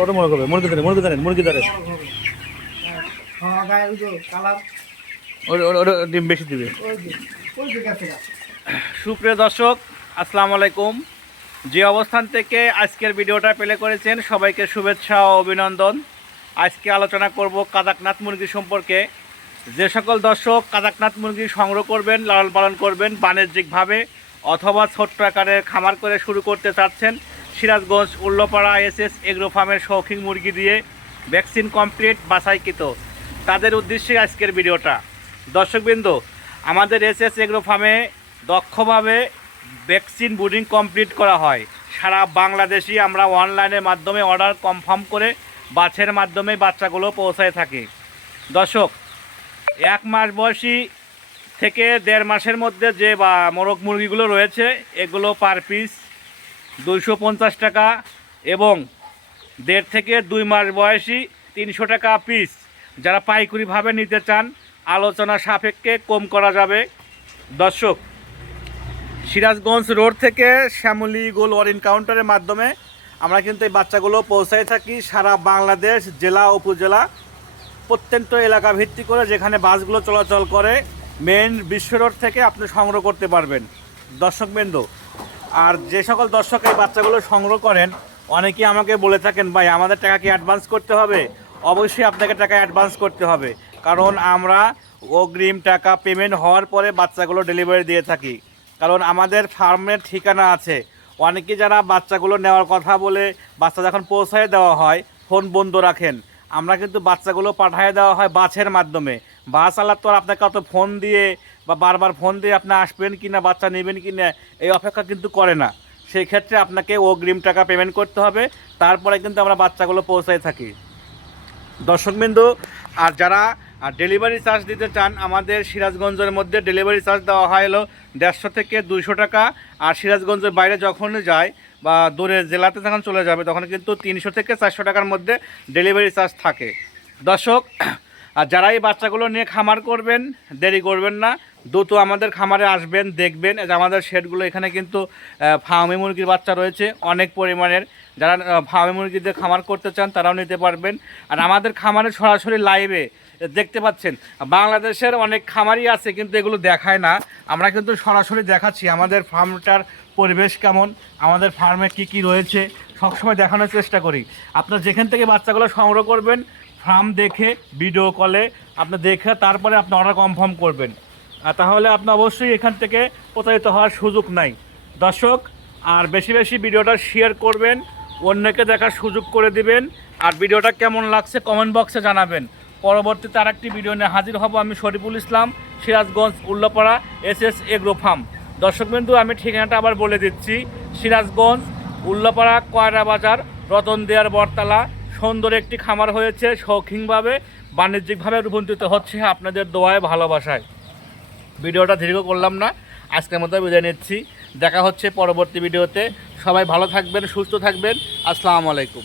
ওটা মনে করবে মুরগি ধরে মুরগি মুরগি ধরে ডিম বেশি দিবে। সুপ্রিয় দর্শক, আসসালামু আলাইকুম। যে অবস্থান থেকে আজকের ভিডিওটা প্লে করেছেন, সবাইকে শুভেচ্ছা ও অভিনন্দন। আজকে আলোচনা করব কাদাকনাথ মুরগি সম্পর্কে। যে সকল দর্শক কাদাকনাথ মুরগি সংগ্রহ করবেন, লালন পালন করবেন, বাণিজ্যিকভাবে অথবা ছোট্ট আকারের খামার করে শুরু করতে চাচ্ছেন Sirajganj, Ullapara, S S agro ফার্মের শৌখিন মুরগি দিয়ে ভ্যাকসিন কমপ্লিট বাছাইকৃত। তাদের উদ্দেশ্যে আজকের ভিডিওটা। দর্শকবৃন্দ, আমাদের এস এস এগ্রো ফার্মে দক্ষভাবে ভ্যাকসিন বুডিং কমপ্লিট করা হয়। সারা বাংলাদেশই আমরা অনলাইনের মাধ্যমে অর্ডার কনফার্ম করে বাছের মাধ্যমে বাচ্চাগুলো পৌঁছায় থাকি। দর্শক, এক মাস বয়সী থেকে দেড় মাসের মধ্যে যে বা মোরগ মুরগিগুলো রয়েছে, এগুলো পার পিস দুইশো পঞ্চাশ টাকা এবং দেড় থেকে দুই মাস বয়সী তিনশো টাকা পিস যারা পাইকারিভাবে নিতে চান, আলোচনা সাপেক্ষে কম করা যাবে। দর্শক, সিরাজগঞ্জ রোড থেকে শ্যামলী গোল ওয়ারিন কাউন্টারের মাধ্যমে আমরা কিন্তু এই বাচ্চাগুলো পৌঁছায় থাকি সারা বাংলাদেশ জেলা, উপজেলা, প্রত্যন্ত এলাকা ভিত্তি করে যেখানে বাসগুলো চলাচল করে। মেন বিশ্ব রোড থেকে আপনি সংগ্রহ করতে পারবেন। দর্শকবৃন্দ আর যে সকল দর্শক এই বাচ্চাগুলো সংগ্রহ করেন, অনেকেই আমাকে বলে থাকেন, ভাই, আমাদের টাকা কি অ্যাডভান্স করতে হবে? অবশ্যই আপনাকে টাকা অ্যাডভান্স করতে হবে। কারণ আমরা অগ্রিম টাকা পেমেন্ট হওয়ার পরে বাচ্চাগুলো ডেলিভারি দিয়ে থাকি। কারণ আমাদের ফার্মের ঠিকানা আছে। অনেকে যারা বাচ্চাগুলো নেওয়ার কথা বলে, বাচ্চা যখন পৌঁছায় দেওয়া হয় ফোন বন্ধ রাখেন। আমরা কিন্তু বাচ্চাগুলো পাঠিয়ে দেওয়া হয় বাসের মাধ্যমে। বাস আলার তো আপনাকে অত ফোন দিয়ে বা বারবার ফোন দিয়ে আপনি আসবেন কি না বাচ্চা নেবেন কি না এই অপেক্ষা কিন্তু করে না। সেই ক্ষেত্রে আপনাকে অগ্রিম টাকা পেমেন্ট করতে হবে, তারপরে কিন্তু আমরা বাচ্চাগুলো পৌঁছায় থাকি। দর্শকবিন্দু আর যারা, আর ডেলিভারি চার্জ দিতে চান, আমাদের সিরাজগঞ্জের মধ্যে ডেলিভারি চার্জ দেওয়া হয় হলো দেড়শো থেকে দুইশো টাকা, আর সিরাজগঞ্জের বাইরে যখন যায় বা দূরের জেলাতে যখন চলে যাবে, তখন কিন্তু তিনশো থেকে চারশো টাকার মধ্যে ডেলিভারি চার্জ থাকে। দর্শক আর যারা এই বাচ্চাগুলো নিয়ে খামার করবেন, দেরি করবেন না। দ্রুত আমাদের খামারে আসবেন, দেখবেন। আমাদের শেডগুলো, এখানে কিন্তু ফার্মি মুরগির বাচ্চা রয়েছে অনেক পরিমাণের। যারা ফার্মি মুরগিদের খামার করতে চান, তারাও নিতে পারবেন। আর আমাদের খামারে সরাসরি লাইভে দেখতে পাচ্ছেন, বাংলাদেশের অনেক খামারই আছে, কিন্তু এগুলো দেখায় না। আমরা কিন্তু সরাসরি দেখাচ্ছি আমাদের ফার্মটার পরিবেশ কেমন, আমাদের ফার্মে কি কি রয়েছে। সবসময় দেখানোর চেষ্টা করি। আপনার যেখান থেকে বাচ্চাগুলো সংগ্রহ করবেন ফার্ম দেখে ভিডিও কলে আপনি দেখে তারপরে আপনি অর্ডার কনফার্ম করবেন। আর তাহলে আপনি অবশ্যই এখান থেকে প্রতারিত হওয়ার সুযোগ নাই। দর্শক, আর বেশি বেশি ভিডিওটা শেয়ার করবেন, অন্যকে দেখার সুযোগ করে দিবেন, আর ভিডিওটা কেমন লাগছে কমেন্ট বক্সে জানাবেন। পরবর্তীতে আর একটি ভিডিও নিয়ে হাজির হব আমি Shariful Islam, Sirajganj Ullapara S S agro farm দর্শকবিন্দু আমি ঠিকানাটা আবার বলে দিচ্ছি, সিরাজগঞ্জ উল্লাপাড়া কয়রা বাজার রতন দেয়ার বরতলা সুন্দর একটি খামার হয়েছে শৌখিনভাবে, বাণিজ্যিকভাবে রূপান্তরিত হচ্ছে আপনাদের দোয়ায়, ভালোবাসায়। ভিডিওটা দীর্ঘ করলাম না, আজকের মতো বিদায় নিচ্ছি। দেখা হচ্ছে পরবর্তী ভিডিওতে। সবাই ভালো থাকবেন, সুস্থ থাকবেন। আসসালামু আলাইকুম।